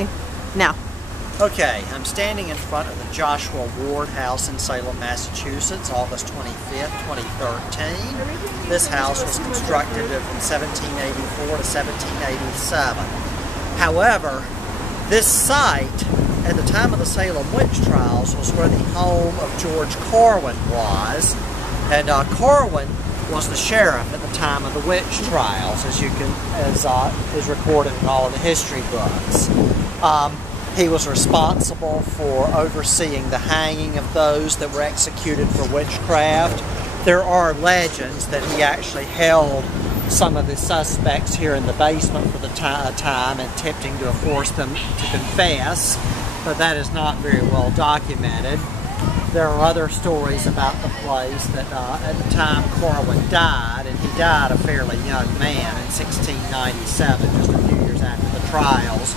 Okay, now. Okay, I'm standing in front of the Joshua Ward house in Salem, Massachusetts, August 25th, 2013. This house was constructed from 1784 to 1787. However, this site, at the time of the Salem witch trials, was where the home of George Corwin was. And Corwin was the sheriff at the time of the witch trials, as is recorded in all of the history books. He was responsible for overseeing the hanging of those that were executed for witchcraft. There are legends that he actually held some of the suspects here in the basement for the time, attempting to force them to confess, but that is not very well documented. There are other stories about the place that at the time Corwin died, and he died a fairly young man in 1697, just a few years after the trials,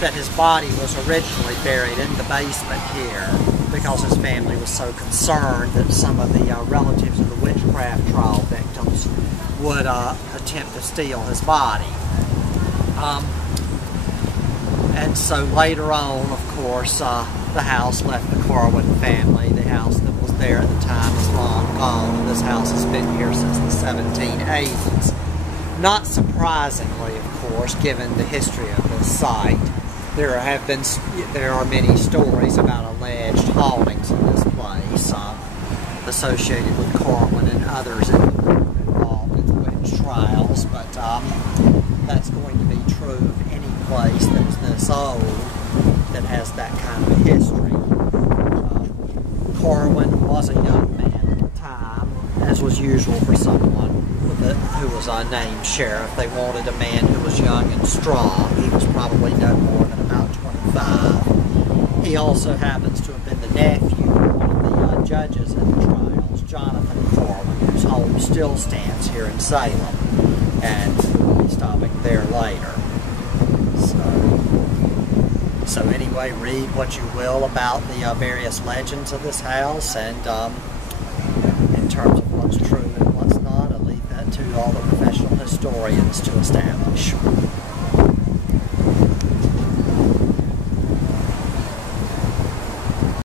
that his body was originally buried in the basement here because his family was so concerned that some of the relatives of the witchcraft trial victims would attempt to steal his body. And so later on, of course, the house left the Corwin family. The house that was there at the time is long gone, and this house has been here since the 1780s. Not surprisingly, of course, given the history of this site, there are many stories about alleged hauntings in this place associated with Corwin and others involved in the witch trials, but that's going to be true of any place that is this old that has that kind of history. Corwin was a young man at the time, as was usual for someone who was named sheriff. They wanted a man who was young and strong. He was probably no more than about 25. He also happens to have been the nephew of one of the judges in the trials, Jonathan Corwin, whose home still stands here in Salem, and we'll be stopping there later. So anyway, read what you will about the various legends of this house, and in terms of what's true and what's not, I leave that to all the professional historians to establish.